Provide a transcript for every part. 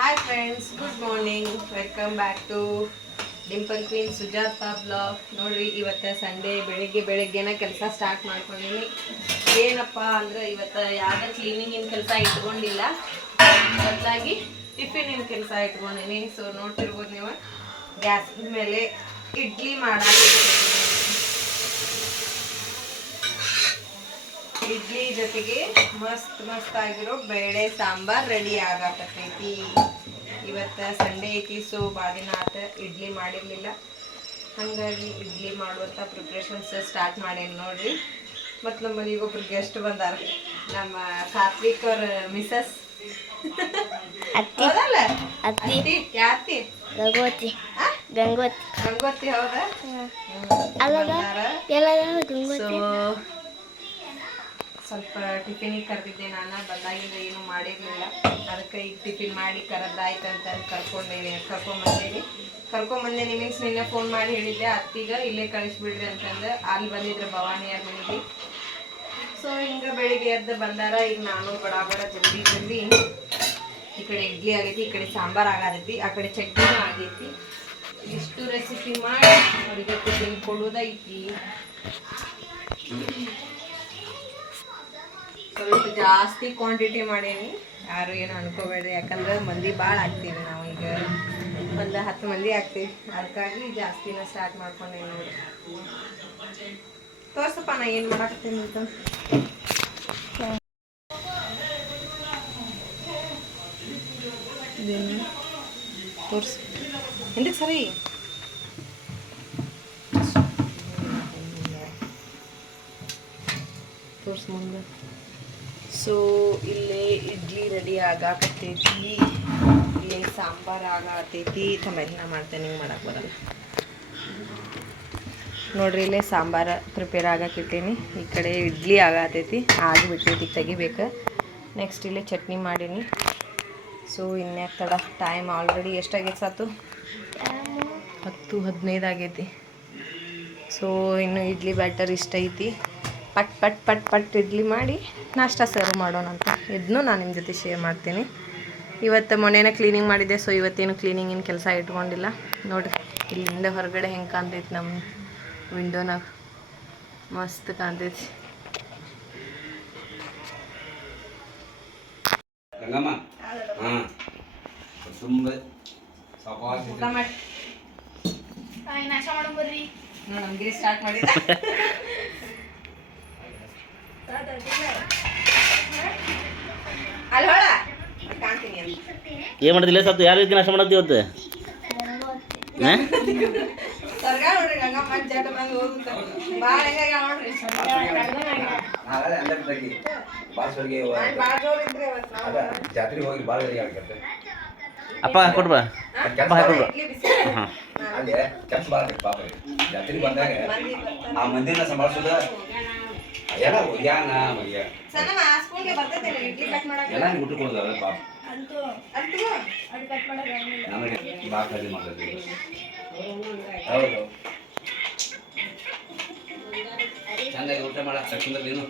Hi friends, good morning. Welcome back to Dimple Queen Sujata blog. ನೋಡ್ರಿ, ಇವತ್ತು Sunday ಬೆಳಿಗ್ಗೆನ ಕೆಲಸ start ಮಾಡ್ಕೊಂಡಿನಿ. ಏನಪ್ಪ ಅಂದ್ರೆ ಇವತ್ತು ಯಾವುದೇ ಕ್ಲೀನಿಂಗಿನ ಕೆಲಸ ಇಟ್ಕೊಂಡಿಲ್ಲ, ಬದಲಾಗಿ ಟಿಫಿನಿನ ಕೆಲಸ ಇಟ್ಕೊಂಡಿನಿ. ಸೊ ನೋಡ್ತಿರ್ಬೋದು ನೀವು, ಗ್ಯಾಸ್ ಮೇಲೆ ಇಡ್ಲಿ ಇಡ್ಲಿ ಜೊತೆಗೆ ಮಸ್ತ್ ಆಗಿರೋ ಬೇಳೆ ಸಾಂಬಾರ್ ರೆಡಿ ಆಗತೈತಿ. ಇವತ್ತು ಸಂಡೇ ಐತಿ, ಸೊ ಭಾಳ ದಿನ ಆತ ಇಡ್ಲಿ ಮಾಡಿರಲಿಲ್ಲ. ಹಾಗಾಗಿ ಇಡ್ಲಿ ಮಾಡುವಂಥ ಪ್ರಿಪ್ರೇಷನ್ಸ್ ಸ್ಟಾರ್ಟ್ ಮಾಡೇನಿ ನೋಡ್ರಿ. ಮತ್ತು ನಮ್ಮ ಮನೆಗೆ ಒಬ್ರು ಗೆಸ್ಟ್ ಬಂದಾರ, ನಮ್ಮ ಕಾರ್ತಿಕ್ ಅವ್ರ ಮಿಸಸ್. ಹೌದಲ್ಲ ಅತ್ತಿ? ಯಾತಿ? ಗಂಗೋತ್ರಿ ಹೌದಾ? ಸ್ವಲ್ಪ ಟಿಫಿನಿಗೆ ಕರೆದಿದ್ದೆ ನಾನು, ಬಂದಾಗಿಂದ ಏನೂ ಮಾಡಿರಲಿಲ್ಲ. ಅದಕ್ಕೆ ಈಗ ಟಿಫಿನ್ ಮಾಡಿ ಕರೆದಾಯ್ತಂತ ಕರ್ಕೊಂಬಂದೇನಿ. ಮೀನ್ಸ್ ನಿನ್ನೆ ಫೋನ್ ಮಾಡಿ ಹೇಳಿದ್ದೆ ಅತ್ತಿಗ ಇಲ್ಲೇ ಕಳಿಸ್ಬಿಡ್ರಿ ಅಂತಂದು. ಅಲ್ಲಿ ಬಂದಿದ್ರು ಭವಾನಿಯವ್ರ ಮನೆಗೆ. ಸೊ ಹಿಂಗೆ ಬೆಳಿಗ್ಗೆ ಎದ್ದು ಬಂದಾರ. ಈಗ ನಾನು ಬಡ ಜಲ್ದಿ ಈ ಕಡೆ ಇಡ್ಲಿ ಆಗೈತಿ, ಈ ಕಡೆ ಸಾಂಬಾರು ಆಗತೈತಿ, ಆ ಕಡೆ ಚಟ್ನಿನೂ ಆಗೈತಿ. ಇಷ್ಟು ರೆಸಿಪಿ ಮಾಡಿ ಅವರಿಗೆ ಟಿಫಿನ್ ಕೊಡೋದೈತಿ. ಸ್ವಲ್ಪ ಜಾಸ್ತಿ ಕ್ವಾಂಟಿಟಿ ಮಾಡೀನಿ, ಯಾರು ಏನು ಅನ್ಕೋಬೇಡ್ರಿ. ಯಾಕಂದ್ರೆ ಮಂದಿ ಭಾಳ ಆಗ್ತೀವಿ ನಾವು, ಈಗ ಒಂದು 10 ಮಂದಿ ಆಗ್ತೀವಿ. ಅದಕ್ಕಾಗಿ ಜಾಸ್ತಿನ ಸ್ಟಾರ್ಟ್ ಮಾಡ್ಕೊಂಡೇನಿ ನೋಡಿ. ತೋರ್ಸಪ್ಪ ನಾ ಏನು ಮಾಡಾಕತ್ತೀನಿ ಅಂತ. ತೋರ್ಸು ಹಿಂದಕ್ಕೆ ಸರಿ. ತೋರ್ಸು ಮುಂದೆ. ಸೊ ಇಲ್ಲೇ ಇಡ್ಲಿ ರೆಡಿ ಆಗಾಕತ್ತೈತಿ, ಇಲ್ಲೇ ಸಾಂಬಾರು ಆಗತೈತಿ. ತಮ್ಮೆಲ್ಲ ಮಾಡ್ತೇನೆ, ಹಿಂಗೆ ಮಾಡಕ್ಕೆ ಬರಲ್ಲ ನೋಡ್ರಿ. ಇಲ್ಲೇ ಸಾಂಬಾರು ಪ್ರಿಪೇರ್ ಆಗಕ್ಕಿಟ್ಟೀನಿ, ಈ ಕಡೆ ಇಡ್ಲಿ ಆಗತೈತಿ, ಆಗಿಬಿಟ್ಟೈತಿ, ತೆಗಿಬೇಕು. ನೆಕ್ಸ್ಟ್ ಇಲ್ಲೇ ಚಟ್ನಿ ಮಾಡೀನಿ. ಸೊ ಇನ್ಯಾಕೆ ತಡ, ಟೈಮ್ ಆಲ್ರೆಡಿ ಎಷ್ಟಾಗೈತೆ ಸಾತು? 10:15 ಆಗೈತಿ. ಸೊ ಇನ್ನು ಇಡ್ಲಿ ಬ್ಯಾಟರ್ ಇಷ್ಟ ಐತಿ. ಪಟ್ ಇಡ್ಲಿ ಮಾಡಿ ನಾಷ್ಟ ಸರ್ವ್ ಮಾಡೋಣ ಅಂತ ಇದನ್ನು ನಾನು ನಿಮ್ಮ ಜೊತೆ ಶೇರ್ ಮಾಡ್ತೀನಿ. ಇವತ್ತು ಮೊನ್ನೆನೇ ಕ್ಲೀನಿಂಗ್ ಮಾಡಿದ್ದೆ, ಸೊ ಇವತ್ತೇನು ಕ್ಲೀನಿಂಗಿನ ಕೆಲಸ ಇಟ್ಕೊಂಡಿಲ್ಲ. ನೋಡಿರಿ ಇಲ್ಲಿಂದ ಹೊರಗಡೆ ಹೆಂಗೆ ಕಾಣ್ತೈತಿ, ನಮ್ಮ ವಿಂಡೋನಾಗ ಮಸ್ತ್ ಕಾಣ್ತೈತಿ. ನಮ್ಗೆ ಸ್ಟಾರ್ಟ್ ಮಾಡಿ ಏನು ಮಾಡ್ತಿಲ್ಲ ಸತ್ತು? ಯಾರು ರೀತಿ ನಾಶ ಮಾಡತ್ತಿ ಇವತ್ತು? ಅಪ್ಪ ಹಾಕೊಡ್ಬ, ಅಪ್ಪ ಹಾಕೊಡ್ಬ. ಜಾತ್ರೆ ಬಂದಾಗ ಆ ಮಂದಿನ ಸಂಭಾಳಿಸೋದ ಎಲ್ಲ ಎಲ್ಲ ಬಿಟ್ಟುಕೊಳ್ಳೋದಲ್ಲ ಪಾಪ. ನಮಗೆ ಭಾಳ ಖರೀದಿ ಮಾಡ್ತೀವಿ. ಹೌದು, ಚಂದಾಗಿ ಊಟ ಮಾಡಕ್ಕೆ ತಕ್ಷಣ ನೀನು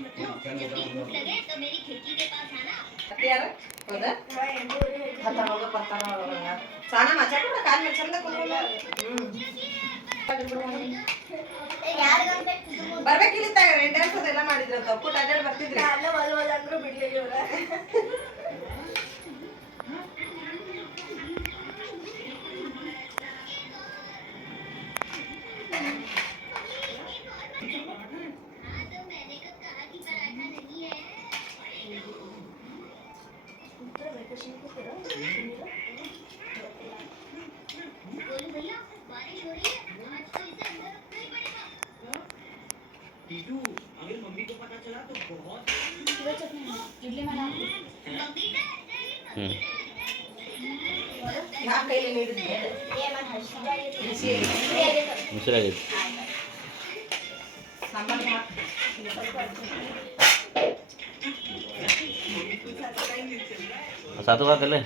ಬರ್ಬೇಕಿಲ್ಲ. ಎಲ್ಲ ಮಾಡಿದ್ರ ತಪ್ಪು ಅಡ್ಡಾಡ್ ಬರ್ತಿದ್ರಿ. ಮುಸುರಾಗೈತಿ. ಸಾತು ಹಾಕಲ್ಲೇ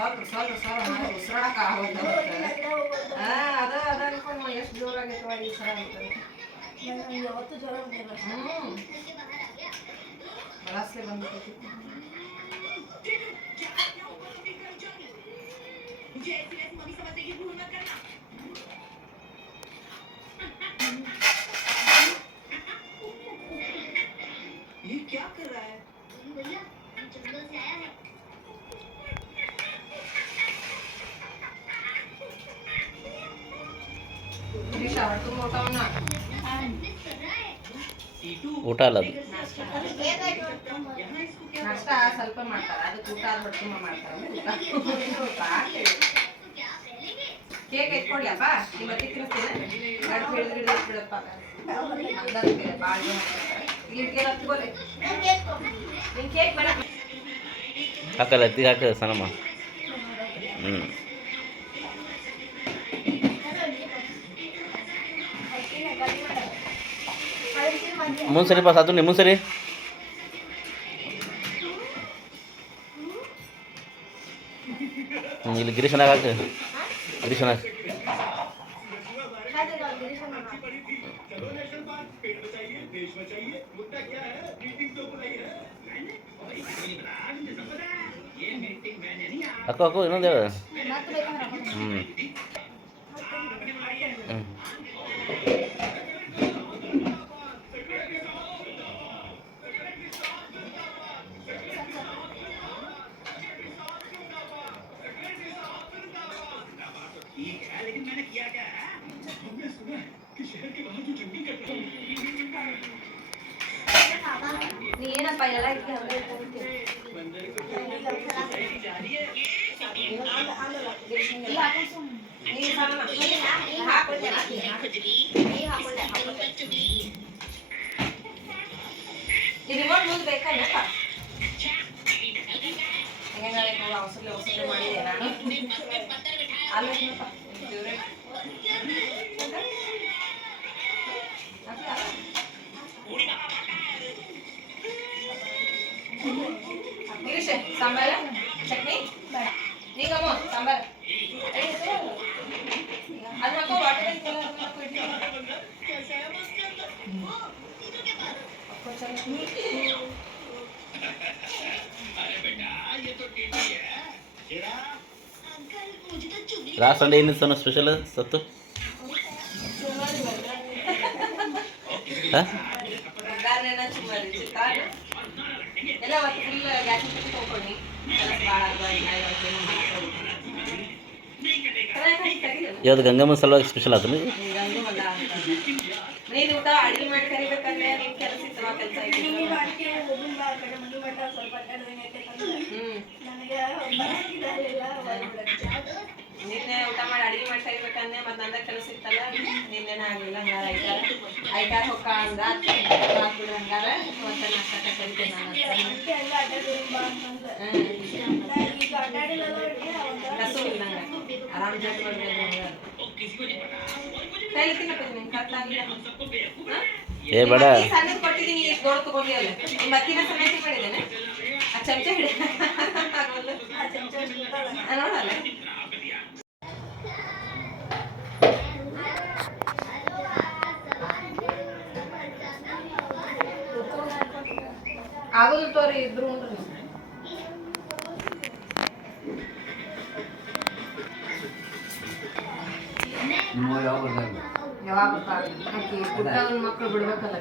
ಸ್ವಲ್ಪ ಉಸಿರಾಡಕ ಆಗೋದ ಅದ ಅನ್ಕೊಂಡು ಎಷ್ಟು ಜೋರಾಗೈತವ ಈ ಸರ ಯಾವತ್ತೂ ಜ್ವರ ಬಂದಿಲ್ಲ. ಬಲಾಸ್ಲೆ ಬಂದ್ಬಿಟ್ಟೈತಿ. ಊಟ ಅಲ್ಲ ಅದು. ನಾಷ್ಟ ಸ್ವಲ್ಪ ಮಾಡ್ತಾರೆ, ಅದು ಊಟ ಆದ್ಬಿಟ್ಟು ತುಂಬ ಮಾಡ್ತಾರೆ. ಕೇಕ್ ಎತ್ಕೊಡ್ಲಪ್ಪ, ನಿಮ್ಮ ಅತ್ತಿ ತಿನ್ನಿಸ್ತೀನಿ. ಗಡ್ಡು ಹಿಡಿದು ಬಿಡಪ್ಪ, ಭಾಳ ಇಲ್ಲಿ ಹತ್ಕೋರಿ. ನಿನ್ನ ಕೇಕ್ ಬೇಡ, ಹಾಕಲ್ಲ ಎತ್ತಿಗೆ ಹಾಕ ಸನಮ್ಮ. ಮುಂಸರಿ ಪಾಸ್ ಅದು ನಿಮ್ಮ ಸರಿ ಇಲ್ಲಿ ಗಿರೀಶನಾಗ ಹಾಕ, ಗಿರೀಶನಾಗ ಹಾಕೋ ಹಾಕೋ ಇನ್ನೊಂದು ಹೇಳು. ನೀ ಏನಪ್ಪ ಎಲ್ಲ ಇಟ್ಟು ರಿಮೋಟ್ ಮುಂದೆ ಬೇಕಾ ಔಷಧಿ ಮಾಡಿದೆ ನಾನು ಗಿರೀಶ್ ಸಾಂಬಾರ ಚಟ್ನಿ ನೀಗಮ್ಮ ಸಾಂಬಾರ ಅದು ಹಾಕೋ ವಾಟರ್ ಲಾಸ್ಟ್ ಸಂಡೇ ಏನಿತ್ತು ಅನ್ನೋ ಸ್ಪೆಷಲ್ ಸತ್ತು ಹಾಂ ಎಲ್ಲ ಅವತ್ತು ಫುಲ್ ಗ್ಯಾಸ್ ತೊಗೊಂಡು ಯಾವ್ದು ಗಂಗಮ್ಮ ಸಲುವಾಗಿ ಸ್ಪೆಷಲ್ ಆಯ್ತು ನೀನು ಊಟ ಅಡಿಗೆ ಮಾಡಿ ಕರಿಬೇಕಂದ್ರೆ ನೀನು ಕೆಲಸ ಇತ್ತವ ಕೆಲಸ ನಿನ್ನೆ ಊಟ ಮಾಡಿ ಅಡಿಗೆ ಮಾಡಿ ಕರಿಬೇಕಂದ್ರೆ ಮತ್ತೆ ನಂದ ಕೆಲಸ ಇತ್ತಲ್ಲ ನಿನ್ನೆನ ಆಗಲಿಲ್ಲ ಹಂಗಾರ ಐತಾರ ಹೊಕ್ಕ ಅಂದ ಹಾಕ್ಬಿಡ್ರಿ ಹಂಗಾರ ಮತ್ತೆ ನಾಷ್ಟ ಕರಿತೇನೆ ನಾನು ಇಲ್ಲ ನಂಗೆ ಆರಾಮ್ ಜಟ್ ಮಾಡ್ಬೇಕು ಕೈಲಿ ತಿನ್ನಪ್ಪ ನಿಂಗೆ ಕತ್ಲಾಗಿಲ್ಲ ಏ ಬೇಡ ಸಣ್ಣದು ಕೊಟ್ಟಿದ್ದೀನಿ ಎಷ್ಟು ದೊಡ್ಡ ತಗೊಂಡಿ ಅಲ್ಲ ಮತ್ತಿನ ಸಮೇತ ಮಾಡಿದ್ದೇನೆ ಆ ಚಮಚ ಹಿಡಿ ನೋಡಲ್ಲ ಆಗೋದು ತೋರಿ ಇಬ್ರು ಉಂಡ್ರಿ ಯಾವಾಗ ಆಕಿ ಪುಟ್ಟವನ ಮಕ್ಕಳು ಬಿಡ್ಬೇಕಲ್ಲ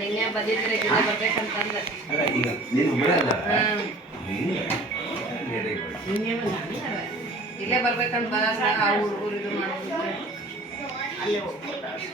ನಿನ್ನೆ ಬದಿದ್ರೆ ಗಿಡ ಬರ್ಬೇಕಂತಂದ್ರೆ ಇಲ್ಲೇ ಬರ್ಬೇಕಂತ ಬರಲ್ಲ ಆ ಊರು ಇದು ಮಾಡ್ಬಿಟ್ರೆ ಅಲ್ಲೇ ಹೋಗ್ಬಿಡ್ತಾರೆ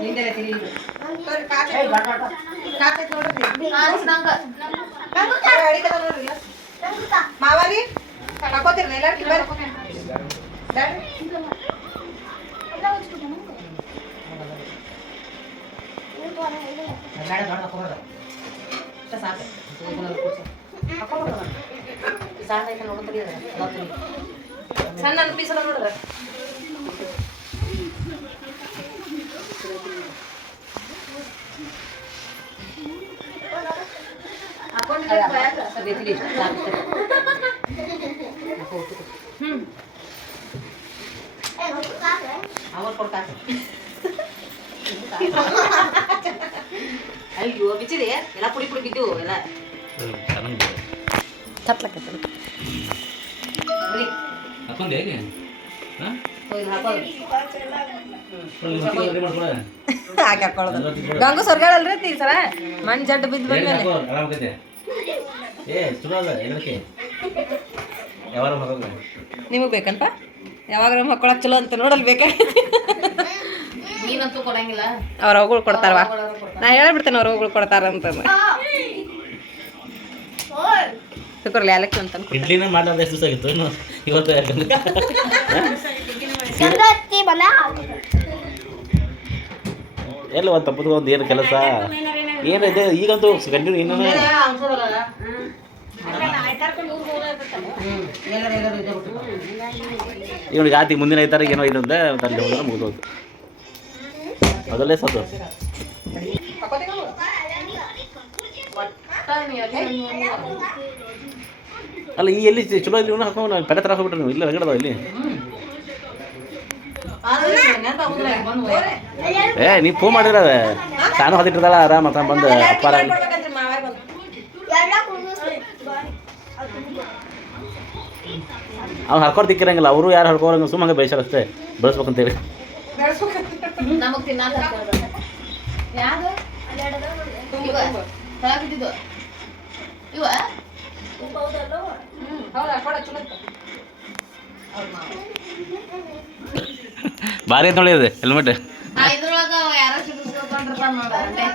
ನಿಂದೆಲ್ಲ ತಿಳಿಯುದು ಕಾತೈತ್ ನೋಡ್ರಿ ಮಾವಾರಿ ಹಾಕೋತೀರಿ ಎಲ್ಲಾರ್ಗಿ ಬರ್ರಿ ಸಣ್ಣ ಪೀಸ್ ಎಲ್ಲ ನೋಡ್ರ ಅಯ್ಯೋ ಬಿಚ್ಚಿದೆ ಎಲ್ಲ ಪುಡಿ ಪುಡಿ ಬಿದ್ದು ಎಲ್ಲ ಹಾಕೊಂಡು ಹೇಗೆ ಗಂಗು ಸ್ವರ್ಗಾಳಲ್ರಿ ಸರ ಮಣ್ ಜಡ್ಡು ಬಿದ್ದು ಬಂದ್ಮೇಲೆ ಆರಾಮಕೈತೆ ಏ ಚಲೋ ಅದ ಎಲ್ಲಕ್ಕೆ ಯಾವಾಗ ಮಗ ನಿಮಗೆ ಬೇಕನ್ಪ ಯಾವಾಗ ಮಕ್ಕಳಕ್ಕೆ ಚಲೋ ಅಂತ ನೋಡಲ್ ಬೇಕಾಗೈತಿ ನೀನಂತೂ ಕೊಡಂಗಿಲ್ಲ ಅವ್ರ ಹೋಗಳು ಕೊಡ್ತಾರವಾ ನಾ ಹೇಳ್ಬಿಡ್ತೇನೆ ಅವ್ರ ಹೋಗಳು ಕೊಡ್ತಾರ ಅಂತಂದು ಶುಕ್ರಲ್ಲ ಯಾಲಕ್ಕಿ ಅಂತ ಇಡ್ಲಿನ ಮಾಡಲಾರ್ದು ಎಷ್ಟು ದಿವಸ ಆಗಿತ್ತು ಇನ್ನು ಇವತ್ತು ಯಾಕಂದ್ರೆ ಎಲ್ಲ ಒಂದು ತಪ್ಪದು ಒಂದು ಏನು ಕೆಲಸ ಏನಿದೆ ಈಗಂತೂ ಕಂಟಿನ್ಯೂ ಇನ್ನೂ ಇವನಿಗೆ ಆತಿ ಮುಂದಿನ ಐತಾರ ಏನೋ ಇದೆ ಅಂತ ಅಲ್ಲಿ ಹೋದ್ರೆ ಮುಗಿದೋದು ಅದಲ್ಲೇ ಸತ್ತು ಅಲ್ಲ ಈ ಎಲ್ಲಿ ಚಲೋ ಇಲ್ಲಿ ಹಾಕೊಂಡು ಪೆಡೆ ತರ ಹೋಗ್ಬಿಟ್ರೆ ನೀವು ಇಲ್ಲ ರಗಡದ ಇಲ್ಲಿ ನೀ ಫೋನ್ ಮಾಡಿದ್ರ ಸಾನು ಹೊತ್ತಿಟ್ಟಿರ್ತಾಳ ಆರಾಮ ಅಂತ ಬಂದು ಅಪ್ಪಾರ ಅವ್ನು ಹರ್ಕೊಂಡು ತಿಕ್ಕಿರಂಗಿಲ್ಲ ಅವರು ಯಾರು ಹರ್ಕೋರಂಗ ಸುಮ್ಮ ಹಂಗೆ ಬೇಯಿಸಾರ ಅಷ್ಟೇ ಬೆಳೆಸ್ಬೇಕಂತೇಳಿ ನಮಗ್ ತಿನ್ನಾಕ ಯಾವ್ದು ಬಿದ್ದಿದ್ದು ಇವ ಭಾರಿ ಅಂತ ನೋಡಿದೆ ಹೆಲ್ಮೆಟ್ ಇದ್ರೊಳಗ ಯಾರೋ ಸಿಡಿಸ್ಕೊಂಡ್ರಪ್ಪ ನೋಡ್ರಿ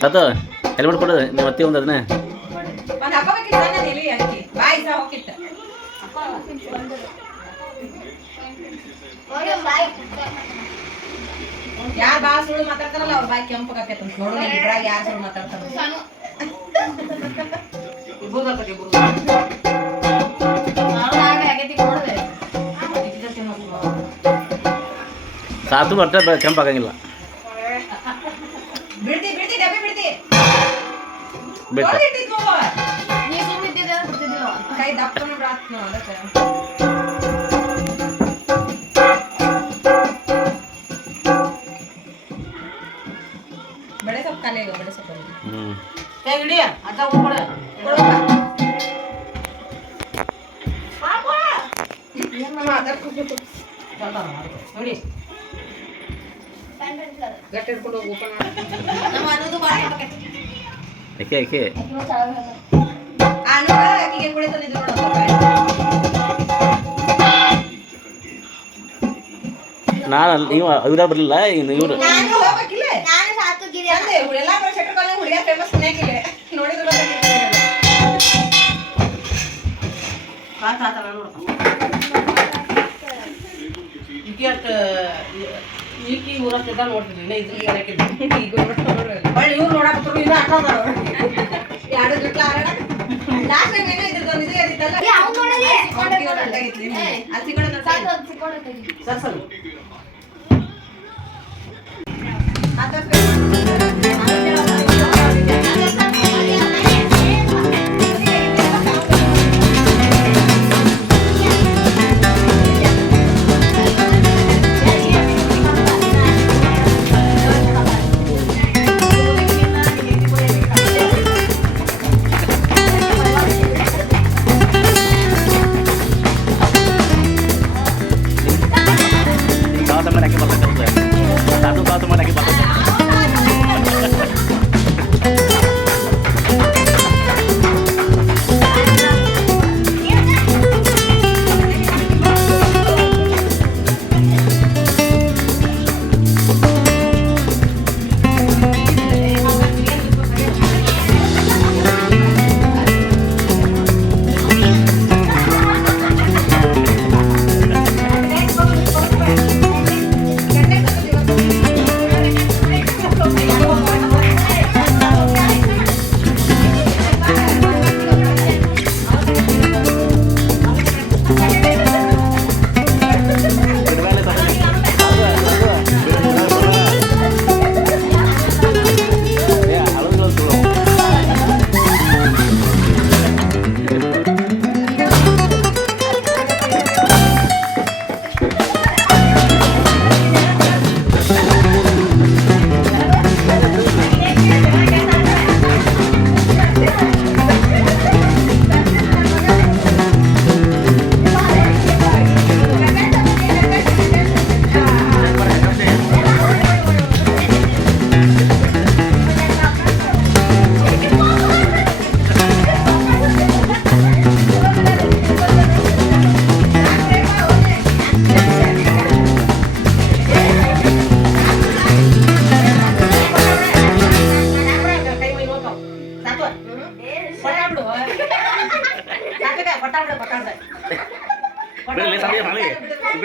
ತಾತ ಹೆಲ್ಮೆಟ್ ಕೊಡೋದು ನೀವು ಅತ್ತಿ ಒಂದು ಅದನ್ನೇ ಯಾರು ಭಾಳ ಸುಳ್ಳು ಮಾತಾಡ್ತಾರಲ್ಲ ಅವ್ರ ಬಾಯಿ ಕೆಂಪಗಾಕೈತೆ ಅಂತ ನೋಡೋಣ ಇದ್ರಾಗ ಯಾರು ಸುಳ್ಳು ಮಾತಾಡ್ತಾರ ಸಾತು ಅಷ್ಟೇ ಕೆಂಪಾಗಂಗಿಲ್ಲ ಬಿಡ್ತಿ ಬಿಡ್ತಿ ಡಬ್ಬಿ ಬಿಡ್ತಿ ಬಿಟ್ಟು ನೀ ಸುಮ್ಮಿದ್ದಿದ್ದೆ ಗೊತ್ತಿದ್ದಿಲ್ಲ ಕೈ ದಪ್ಪನ ಬಿಡಾತ್ ನಾವು ಅದಕ್ಕೆ ಬಳೆ ಸೊಪ್ಪು ಖಾಲಿ ಬಳೆ ಸೊಪ್ಪು ಹಿಡಿಯ ಅದ ಕೊಡ ನೋಡಿ ಗಟ್ಟಿ ಹಿಡ್ಕೊಂಡು ಹೋಗಿ ಓಪನ್ ನಮ್ಮ ಅನ್ನೋದು ಬಾಳ ಏಕೆ ಏಕೆ ಆಕಿಗೆ ಕುಳಿ ತಂದಿದ್ದು ನಾನು ನೀವು ಇವ್ರ ಬರಲಿಲ್ಲ ಇನ್ನು ಇವರು ನಾನು ಹೋಗ್ಬೇಕಿಲ್ಲ ನಾನು ಸಾತು ಗಿರಿ ಅಂದೆ ಎಲ್ಲ ಶೆಟ್ರ್ ಕಾಲೋನಿ ಹುಡುಗ ಫೇಮಸ್ ಸ್ನ್ಯಾಕ್ ಇದೆ ನೋಡಿದ್ರು ಈಕಿ ಊರತ್ತಿದ್ದ ನೋಡ್ತೀನಿ ಇದ್ರ ಈಗ ಒಳ್ಳೆ ಇವ್ರು ನೋಡಾಕತ್ರು ಇನ್ನು ಹಾಕೋದಾರ ಎರಡು ಗಂಟ್ಲ ಆರಾಡ ಲಾಸ್ಟ್ ಟೈಮ್ ಏನೋ ಇದ್ರದ್ದು ಇದು ಇದ್ದಿತ್ತಲ್ಲ ಅಲ್ಲಿ ಸರ್ ಸರ್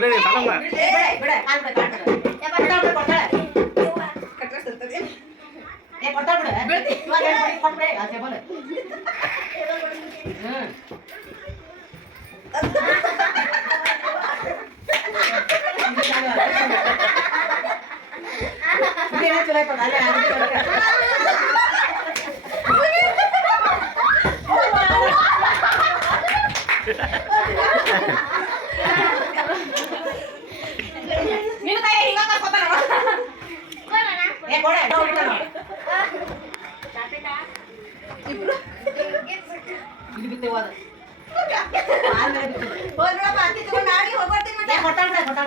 ಬಿಡಿ ಸಾಲಮ್ಮ.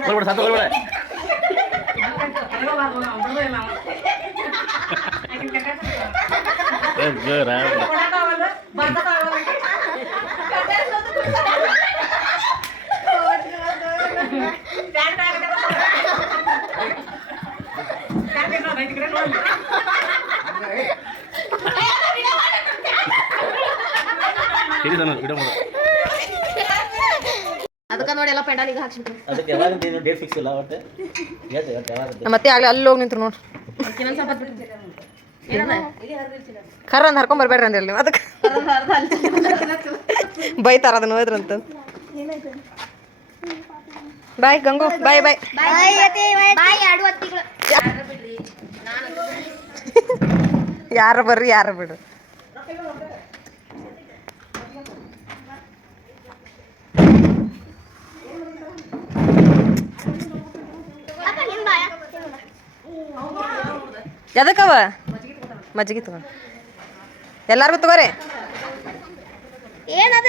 ಹೋಗ್ಬಿಡು ಸಾಕು ಹೋಗ್ಬಿಡು. ವಿಡಿಯೋ ಮಾಡು. ಅದಕ್ಕ ನೋಡಿ ಎಲ್ಲ ಪೆಂಡಾಲಿಗೆ ಹಾಕ್ಸ್ಬಿಟ್ಟು ಅದಕ್ಕೆ ಯಾವಾಗ ಡೇಟ್ ಫಿಕ್ಸ್ ಇಲ್ಲ ಒಟ್ಟು ಯಾವಾಗ ಮತ್ತೆ ಆಗ್ಲಿ ಅಲ್ಲಿ ಹೋಗಿ ನಿಂತ್ರು ನೋಡ್ರಿ ಇನ್ನೊಂದ್ ಸ್ವಲ್ಪ ಖರ ಅಂದ್ ಹರ್ಕೊಂಡ್ ಬರ್ಬೇಡ್ರಿ ಅಂದ್ರಿ ನೀವು ಅದಕ್ಕೆ ಬೈತಾರ ಅದನ್ನ ಹೋದ್ರಂತ. ಬಾಯ್ ಗಂಗು ಬಾಯ್ ಬಾಯ್. ಯಾರು ಬರ್ರಿ ಯಾರು ಬಿಡ್ರಿ. ಎದಕ್ಕವ ಮಜ್ಜಿಗೆ ತಗೊಂಡು ಎಲ್ಲಾರ್ಗು ತಗೋರಿ. ಏನದ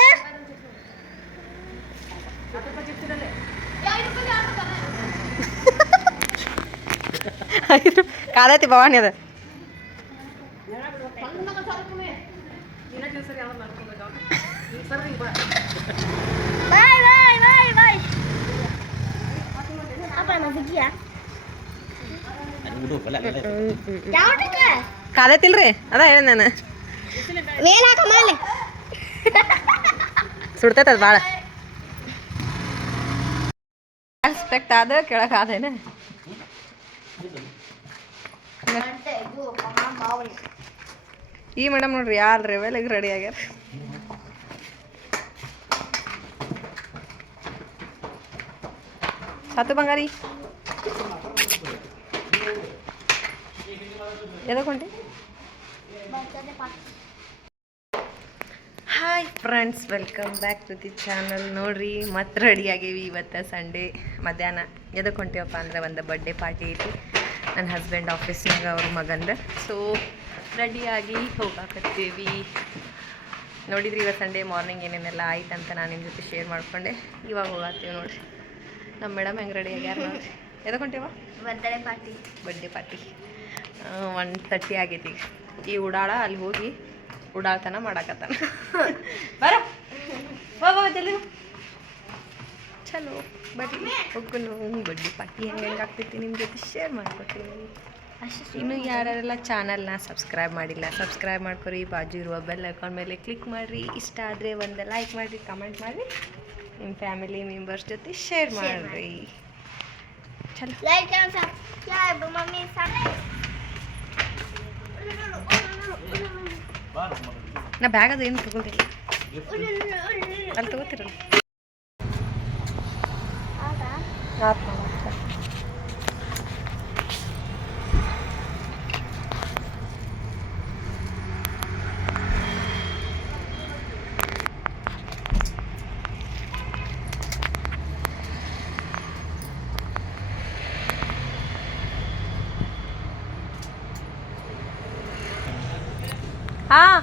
ಕಾದೈತಿ ಭವಾನಿ ಅದ. ಕಾದೈತಿಲ್ರಿ ಅದ ಹೇಳಿ ನಾನು ಸುಡ್ತೈತದ ಭಾಳ ರೆಸ್ಪೆಕ್ಟ್ ಆದ ಕೆಳಗೆ ಆದೇನೆ. ಈ ಮೇಡಮ್ ನೋಡ್ರಿ ಯಾರು ರೆವೆಲಿಗೆ ರೆಡಿ ಆಗ್ಯಾರ. ಸಾತು ಬಂಗಾರಿ ಎದಕ್ಕೆ ಹೊಂಟಿ? Hi friends, welcome back to the channel. ನೋಡ್ರಿ ಮತ್ತೆ ರೆಡಿ ಆಗೇವಿ. ಇವತ್ತು ಸಂಡೇ ಮಧ್ಯಾಹ್ನ ಎದಕ್ಕೆ ಹೊಂಟೇವಪ್ಪ ಅಂದ್ರೆ ಒಂದು ಬರ್ಡೇ ಪಾರ್ಟಿ ಐತಿ ನನ್ನ ಹಸ್ಬೆಂಡ್ ಆಫೀಸ್ನಾಗ ಅವ್ರ ಮಗಂದ. ಸೊ ರೆಡಿಯಾಗಿ ಹೋಗಾಕತ್ತೀವಿ. ನೋಡಿದ್ರಿ ಇವತ್ತು ಸಂಡೇ ಮಾರ್ನಿಂಗ್ ಏನೇನೆಲ್ಲ ಆಯ್ತಂತ ನಾನು ನಿಮ್ಮ ಜೊತೆ ಶೇರ್ ಮಾಡಿಕೊಂಡೆ. ಇವಾಗ ಹೋಗಾತ್ತೀವಿ ನೋಡಿರಿ. ನಮ್ಮ ಮೇಡಮ್ ಹೆಂಗೆ ರೆಡಿ ಆಗ್ಯಾರ ನೋಡಿರಿ. ಎದಕ್ಕೆ ಹೊಂಟೇವ? ಬರ್ಡೇ ಪಾರ್ಟಿ 1:30 ಆಗೈತಿ. ಈ ಉಡಾಳ ಅಲ್ಲಿ ಹೋಗಿ ಉಡಾಳ್ತನ ಮಾಡಾಕತ್ತಾನ. ಬರೋ ಹೋಗೋ ಜಲ್ದಿ ಚಲೋ ಬರ್ರಿ ಹೋಗೋನು. ಬರ್ಡೇ ಪಾರ್ಟಿ ಹೆಂಗೆ ಆಗ್ತೈತಿ ನಿಮ್ಮ ಜೊತೆ ಶೇರ್ ಮಾಡ್ಕೊತೀನಿ. ಇನ್ನು ಯಾರೆಲ್ಲ ಚಾನಲ್ನ ಸಬ್ಸ್ಕ್ರೈಬ್ ಮಾಡಿಲ್ಲ ಸಬ್ಸ್ಕ್ರೈಬ್ ಮಾಡ್ಕೊರಿ. ಬಾಜು ಇರುವ ಬೆಲ್ ಐಕಾನ್ ಮೇಲೆ ಕ್ಲಿಕ್ ಮಾಡಿರಿ. ಇಷ್ಟ ಆದರೆ ಒಂದು ಲೈಕ್ ಮಾಡಿರಿ, ಕಮೆಂಟ್ ಮಾಡಿರಿ, ನಿಮ್ಮ ಫ್ಯಾಮಿಲಿ ಮೆಂಬರ್ಸ್ ಜೊತೆ ಶೇರ್ ಮಾಡಿರಿ. ಚಲೋ ನಾ ಬ್ಯಾಗ್ ಅದು ಏನು ತಗೊಂಡಿಲ್ಲ, ಅಲ್ಲಿ ತಗೋತಿರಲ್ಲ. ಹಾಂ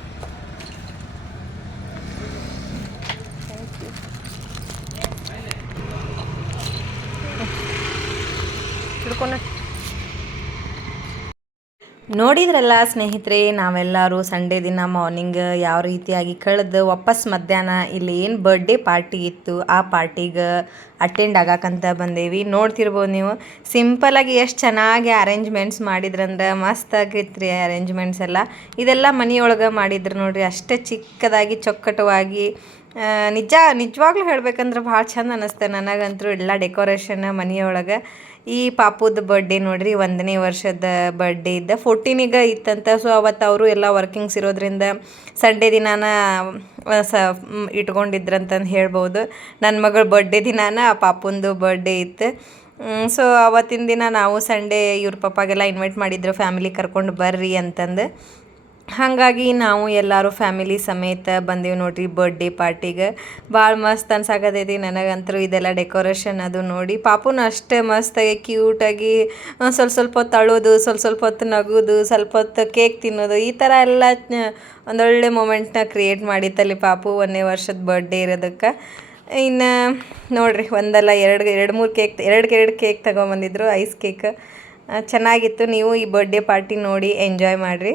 ನೋಡಿದ್ರಲ್ಲ ಸ್ನೇಹಿತರೆ, ನಾವೆಲ್ಲರೂ ಸಂಡೇ ದಿನ ಮಾರ್ನಿಂಗ್ ಯಾವ ರೀತಿಯಾಗಿ ಕಳೆದು ವಾಪಸ್ ಮಧ್ಯಾಹ್ನ ಇಲ್ಲಿ ಏನು ಬರ್ಡೇ ಪಾರ್ಟಿ ಇತ್ತು ಆ ಪಾರ್ಟಿಗೆ ಅಟೆಂಡ್ ಆಗಾಕಂತ ಬಂದೇವಿ. ನೋಡ್ತಿರ್ಬೋದು ನೀವು ಸಿಂಪಲಾಗಿ ಎಷ್ಟು ಚೆನ್ನಾಗಿ ಅರೇಂಜ್ಮೆಂಟ್ಸ್ ಮಾಡಿದ್ರಂದ್ರೆ ಮಸ್ತ್ ಆಗೈತೆ ರೀ ಅರೇಂಜ್ಮೆಂಟ್ಸ್ ಎಲ್ಲ. ಇದೆಲ್ಲ ಮನೆಯೊಳಗೆ ಮಾಡಿದ್ರು ನೋಡ್ರಿ, ಅಷ್ಟೇ ಚಿಕ್ಕದಾಗಿ ಚೊಕ್ಕಟವಾಗಿ ನಿಜವಾಗ್ಲೂ ಹೇಳ್ಬೇಕಂದ್ರೆ ಭಾಳ ಚಂದ ಅನ್ನಿಸ್ತೆ ನನಗಂತೂ ಎಲ್ಲ ಡೆಕೋರೇಷನ್ ಮನೆಯೊಳಗೆ. ಈ ಪಾಪುದ ಬರ್ಡೇ ನೋಡ್ರಿ 1ನೇ ವರ್ಷದ ಬರ್ಡೇ ಇದ್ದ 14ಗೆ ಇತ್ತಂತ. ಸೊ ಅವತ್ತು ಅವರು ಎಲ್ಲ ವರ್ಕಿಂಗ್ಸ್ ಇರೋದ್ರಿಂದ ಸಂಡೇ ದಿನಾನ ಇಟ್ಕೊಂಡಿದ್ರಂತಂದು ಹೇಳ್ಬೋದು. ನನ್ನ ಮಗಳ ಬರ್ಡೇ ದಿನಾನ ಆ ಪಾಪುಂದು ಬರ್ಡೇ ಇತ್ತು. ಸೊ ಅವತ್ತಿನ ದಿನ ನಾವು ಸಂಡೇ ಇವ್ರ ಪಪ್ಪಾಗೆಲ್ಲ ಇನ್ವೈಟ್ ಮಾಡಿದ್ರು, ಫ್ಯಾಮಿಲಿ ಕರ್ಕೊಂಡು ಬರ್ರಿ ಅಂತಂದು. ಹಾಗಾಗಿ ನಾವು ಎಲ್ಲರೂ ಫ್ಯಾಮಿಲಿ ಸಮೇತ ಬಂದೀವಿ ನೋಡ್ರಿ ಬರ್ಡೇ ಪಾರ್ಟಿಗೆ. ಭಾಳ ಮಸ್ತ್ ಅನ್ಸಾಕತೈತಿ ನನಗಂತೂ ಇದೆಲ್ಲ ಡೆಕೋರೇಷನ್ ಅದು ನೋಡಿ. ಪಾಪುನು ಅಷ್ಟೇ ಮಸ್ತಾಗಿ ಕ್ಯೂಟಾಗಿ ಸ್ವಲ್ಪ ಹೊತ್ತು ಅಳೋದು, ಸ್ವಲ್ಪ ಹೊತ್ತು ನಗೋದು, ಸ್ವಲ್ಪ ಹೊತ್ತು ಕೇಕ್ ತಿನ್ನೋದು, ಈ ಥರ ಎಲ್ಲ ಒಂದೊಳ್ಳೆ ಮೂಮೆಂಟ್ನ ಕ್ರಿಯೇಟ್ ಮಾಡಿತ್ತಲ್ಲಿ ಪಾಪು 1ನೇ ವರ್ಷದ ಬರ್ಡೇ ಇರೋದಕ್ಕೆ. ಇನ್ನು ನೋಡಿರಿ ಒಂದಲ್ಲ ಎರಡು ಕೇಕ್ ತೊಗೊಂಬಂದಿದ್ರು, ಐಸ್ ಕೇಕ್ ಚೆನ್ನಾಗಿತ್ತು. ನೀವು ಈ ಬರ್ಡೇ ಪಾರ್ಟಿ ನೋಡಿ ಎಂಜಾಯ್ ಮಾಡಿರಿ.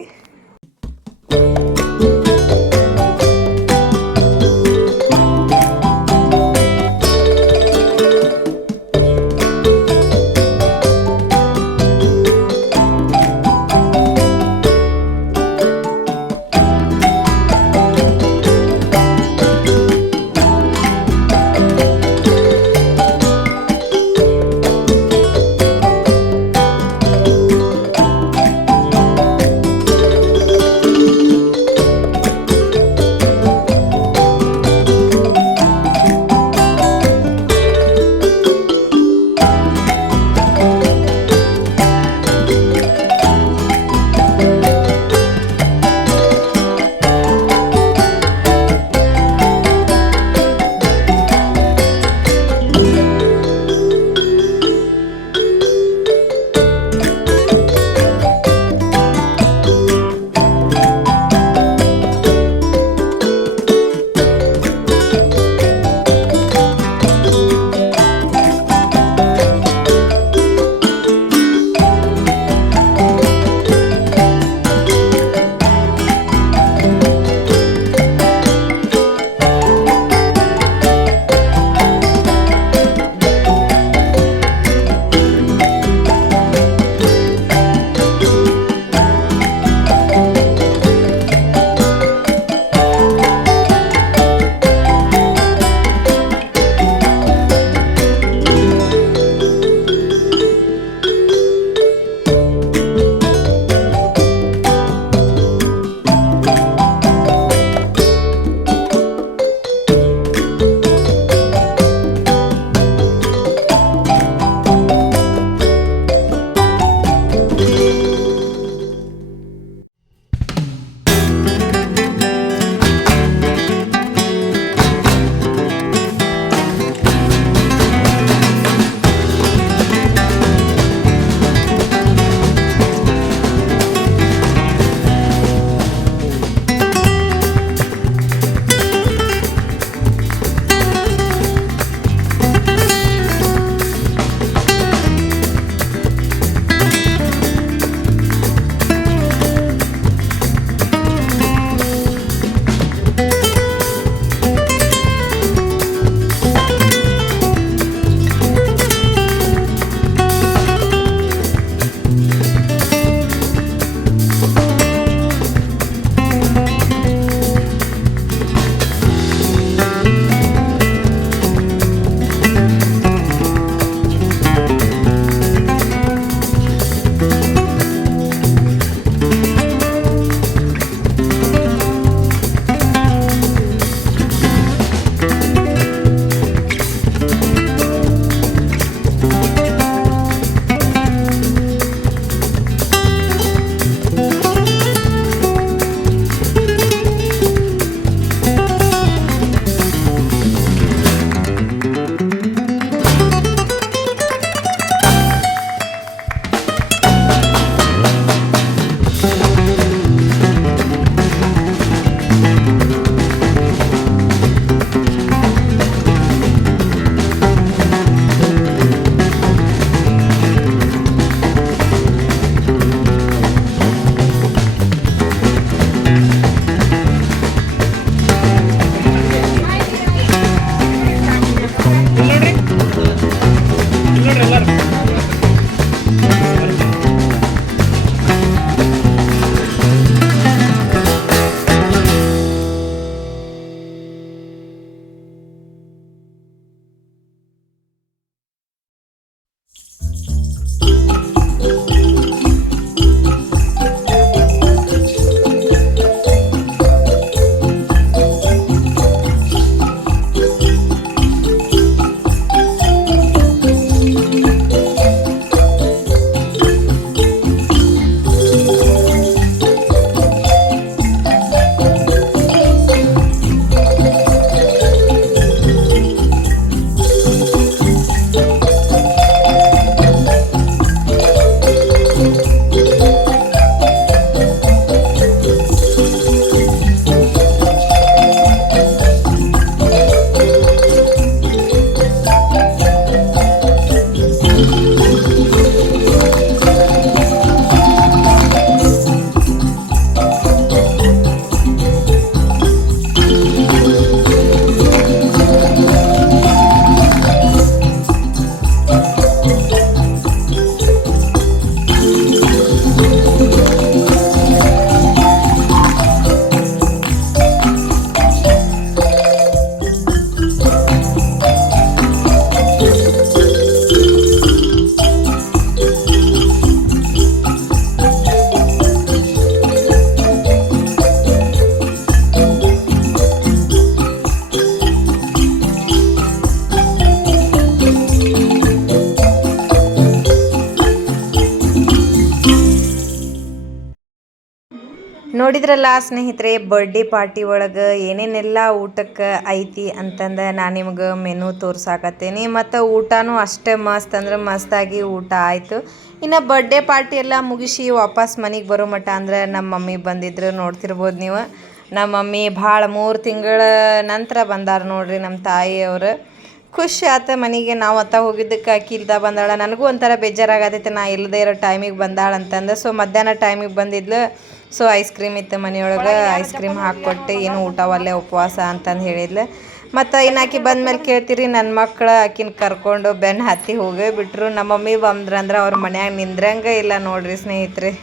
ನೋಡಿದ್ರಲ್ಲ ಸ್ನೇಹಿತರೆ, ಬರ್ಡೇ ಪಾರ್ಟಿ ಒಳಗೆ ಏನೇನೆಲ್ಲ ಊಟಕ್ಕೆ ಐತಿ ಅಂತಂದು ನಾನು ನಿಮ್ಗೆ ಮೆನು ತೋರ್ಸಾಕತ್ತೇನೆ. ಮತ್ತು ಊಟನೂ ಅಷ್ಟೇ ಮಸ್ತ್ ಅಂದ್ರೆ ಮಸ್ತಾಗಿ ಊಟ ಆಯಿತು. ಇನ್ನು ಬರ್ಡೇ ಪಾರ್ಟಿ ಎಲ್ಲ ಮುಗಿಸಿ ವಾಪಸ್ ಮನೆಗೆ ಬರೋ ಮಟ್ಟ ಅಂದ್ರೆ ನಮ್ಮ ಮಮ್ಮಿ ಬಂದಿದ್ರು. ನೋಡ್ತಿರ್ಬೋದು ನೀವು, ನಮ್ಮ ಮಮ್ಮಿ ಭಾಳ 3 ತಿಂಗಳ ನಂತರ ಬಂದಾರ ನೋಡ್ರಿ ನಮ್ಮ ತಾಯಿಯವರು. ಖುಷಿ ಆತ ಮನೆಗೆ. ನಾವು ಅತ್ತ ಹೋಗಿದ್ದಕ್ಕೆ ಅಕ್ಕಿ ಇಲ್ದ ಬಂದಾಳ. ನನಗೂ ಒಂಥರ ಬೇಜಾರಾಗತೈತೆ ನಾ ಇಲ್ಲದೇ ಇರೋ ಟೈಮಿಗೆ ಬಂದಾಳ ಅಂತಂದು. ಸೊ ಮಧ್ಯಾಹ್ನ ಟೈಮಿಗೆ ಬಂದಿದ್ಲು. ಸೊ ಐಸ್ ಕ್ರೀಮ್ ಇತ್ತು ಮನೆಯೊಳಗೆ, ಐಸ್ ಕ್ರೀಮ್ ಹಾಕ್ಕೊಟ್ಟೆ. ಏನು ಊಟವಲ್ಲೇ ಉಪವಾಸ ಅಂತಂದು ಹೇಳಿದ್ಲು. ಮತ್ತು ಇನ್ನು ಆಕಿ ಬಂದಮೇಲೆ ಕೇಳ್ತೀರಿ, ನನ್ನ ಮಕ್ಕಳು ಆಕಿನ ಕರ್ಕೊಂಡು ಬೆನ್ನು ಹತ್ತಿ ಹೋಗೇ ಬಿಟ್ರು. ನಮ್ಮ ಮಮ್ಮಿ ಬಂದ್ರಂದ್ರೆ ಅವ್ರ ಮನ್ಯಾಗ ನಿಂದ್ರಂಗೆ ಇಲ್ಲ ನೋಡ್ರಿ ಸ್ನೇಹಿತರೆ.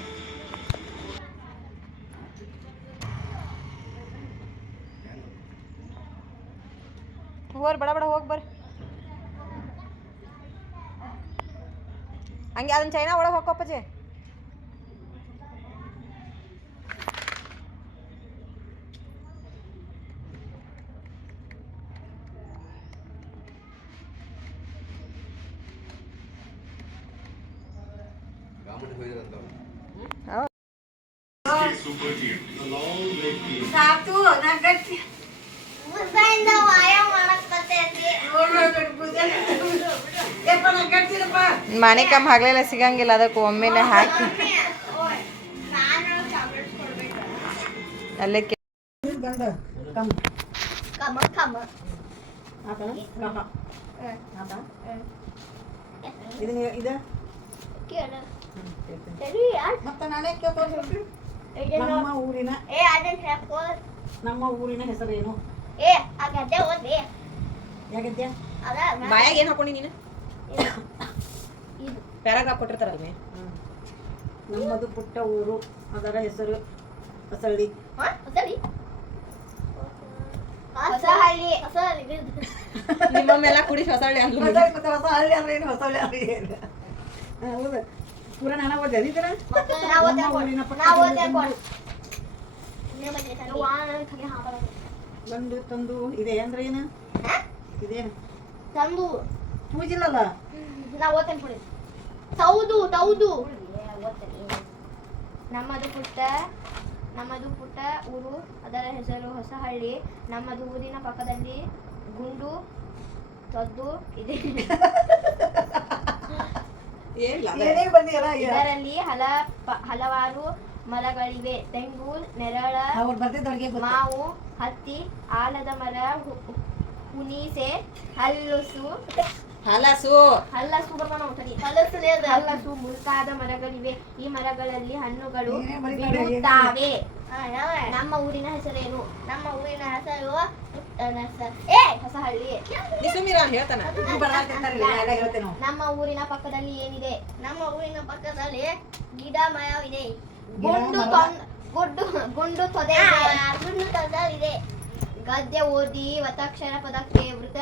ಹೋಗ್ರಿ ಬಡ ಬಡ ಹೋಗಿ ಬರ್ರಿ. ಹಂಗೆ ಅದನ್ನ ಚೈನಾ ಒಳಗೆ ಹೋಗೋಪ್ಪಜಿ. ಸಾಕು ನಗಟ್ಟಿ ಮನೆ ಕಮ್ಮ ಹಗಲೆಲ್ಲ ಸಿಗಂಗಿಲ್ಲ, ಅದಕ್ಕೆ ಒಮ್ಮೆಲೆ ಹಾಕಿ ಅಲ್ಲೇ ನಮ್ಮ ಊರಿನ ಹೆಸರೇನು? ಬಾಯಾಗ ಏನು ಹಾಕೊಂಡಿ ನೀನು? ಪ್ಯಾರಾಗ್ರಾಫ್ ಕೊಟ್ಟಿರ್ತಾರಲ್ವೇ? ನಮ್ಮದು ಪುಟ್ಟ ಊರು, ಅದರ ಹೆಸರು ಹೊಸಳ್ಳಿ. ನಿಮ್ಮಮ್ಮೆಲ್ಲ ಕುಡಿ ಹೊಸಳ್ಳಿ ಅಂತ. ಹೊಸಹಳ್ಳಿ ಅಂದ್ರೆ ಏನು? ಹೊಸಳ್ಳಿ ಅಂದ್ರೆ ಏನು? ಹೌದು, ಪೂರ ನಾನು ಓದಿದ್ದೀರ. ಗಂಡು ತಂದು ಇದೆ ಅಂದ್ರೆ ಏನು? ಇದೇನು ತಂದು ಪೂಜಿಲ್ಲಲ್ಲ. ನಾ ಓದ್ತೇನೆ ಕೊಡಿ. ತೌದು ತೌದು ನಮ್ಮದು ಪುಟ್ಟ ಊರು, ಅದರ ಹೆಸರು ಹೊಸಹಳ್ಳಿ. ನಮ್ಮದು ಊರಿನ ಪಕ್ಕದಲ್ಲಿ ಗುಂಡು ತೊದ್ದು ಇದೆ. ಇದರಲ್ಲಿ ಹಲವಾರು ಮರಗಳಿವೆ. ತೆಂಗು, ನೆರಳ, ಮಾವು, ಹತ್ತಿ, ಆಲದ ಮರ, ಹುಣಸೆ, ಹಲಸು ಮುಂತಾದ ಮರಗಳಿವೆ. ಈ ಮರಗಳಲ್ಲಿ ಹಣ್ಣುಗಳು ಬಿಡುತ್ತವೆ. ನಮ್ಮ ಊರಿನ ಹೆಸರೇನು? ನಮ್ಮ ಊರಿನ ಹೆಸರು ಹೊಸಹಳ್ಳಿ. ನಮ್ಮ ಊರಿನ ಪಕ್ಕದಲ್ಲಿ ಏನಿದೆ? ನಮ್ಮ ಊರಿನ ಪಕ್ಕದಲ್ಲಿ ಗಿಡ ಮರವಿದೆ. ಗುಂಡು ತೊದೆ ಇದೆ. ಗದ್ದೆ ಓದಿ ಒತ್ತಕ್ಷರ ಪದಕ್ಕೆ ವೃತ್ತ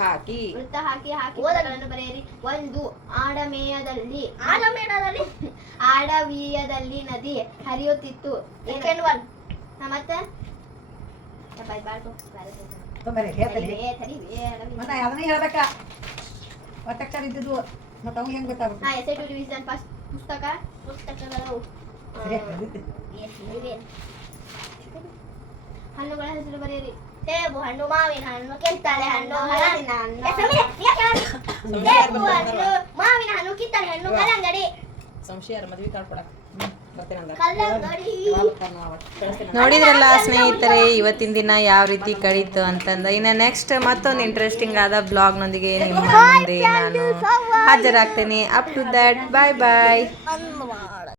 ಹಾಕಿ ಪದಗಳನ್ನು ಪದಗಳನ್ನು ಬರೆಯಿರಿ. 1. ಆಡವಿಯದಲ್ಲಿ ನದಿ ಹರಿಯುತ್ತಿತ್ತು. ಮತ್ತೆ ಹಣ್ಣುಗಳ ಹೆಸರು ಬರೆಯಿರಿ. ಸೇಬು ಹಣ್ಣು, ಮಾವಿನ ಹಣ್ಣು, ಕಿತ್ತಳೆ ಹಣ್ಣು, ಹಲಸಿನ ಹಣ್ಣು, ಮಾವಿನ ಹಣ್ಣು, ಕಿತ್ತಳೆ ಹಣ್ಣು, ಕಲ್ಲಂಗಡಿ. ನೋಡಿದ್ರಲ್ಲ ಸ್ನೇಹಿತರೆ, ಇವತ್ತಿನ ದಿನ ಯಾವ ರೀತಿ ಕಳೀತು ಅಂತಂದ. ಇನ್ನು ನೆಕ್ಸ್ಟ್ ಮತ್ತೊಂದು ಇಂಟ್ರೆಸ್ಟಿಂಗ್ ಆದ ಬ್ಲಾಗ್ನೊಂದಿಗೆ ನಿಮ್ಮ ಮುಂದೆ ನಾನು ಹಾಜರಾಗ್ತೇನೆ. Up to that, bye bye.